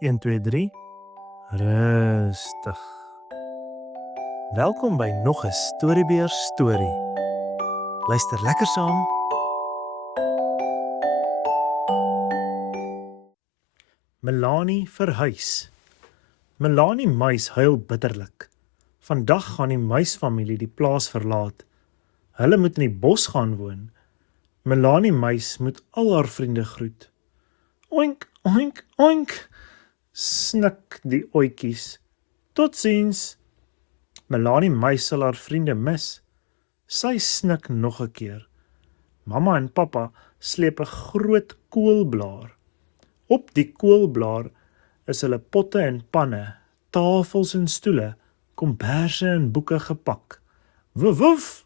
1, 2, 3. Rustig. Welkom by nog 'n Storybeer storie. Luister lekker saam. Melanie verhuis. Melanie muis huil bitterlik. Vandag gaan die muisfamilie die plaas verlaat. Hulle moet in die bos gaan woon. Melanie muis moet al haar vriende groet. Oink, oink, oink, snik die oetjies. Totsiens. Melanie muis sal haar vriende mis. Sy snik nog 'n keer. Mamma en pappa sleep 'n groot koolblaar. Op die koolblaar is hulle potte en panne, tafels en stoele, komberse en boeke gepak. Woef woef,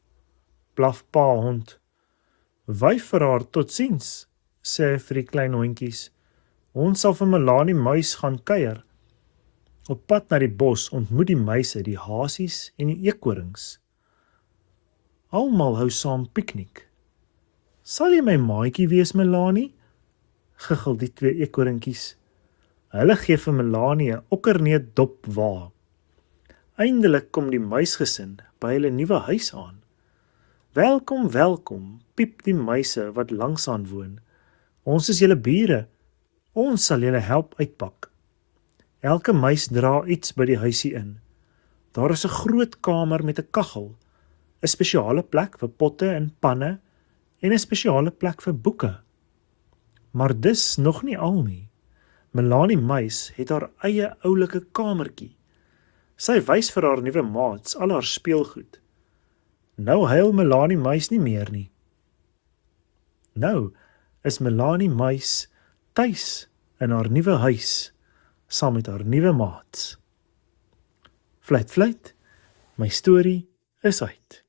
blaf pa hond. Wyf vir haar totsiens, sê vir die klein hondjies. Ons sal vir Melanie muis gaan kuier. Op pad na die bos ontmoet die muise die hasies en die eekorings. Almal hou saam piknik. Sal jy my maatjie wees, Melanie? Giggel die twee eekorinkies. Hulle gee vir Melanie 'n okkerneut dop wa. Eindelik kom die muisgesin by hulle nuwe huis aan. Welkom, welkom, piep die muise wat langsaan woon. Ons is julle bure. Ons sal julle help uitpak. Elke muis dra iets by die huisie in. Daar is 'n groot kamer met 'n kaggel, 'n spesiale plek vir potte en panne en 'n spesiale plek vir boeke. Maar dis nog nie al nie. Melanie muis het haar eie oulike kamertjie. Sy wys vir haar nuwe maats al haar speelgoed. Nou huil Melanie muis nie meer nie. Nou is Melanie muis tuis in haar nuwe huis saam met haar nuwe maats. Fluit, fluit, my storie is uit.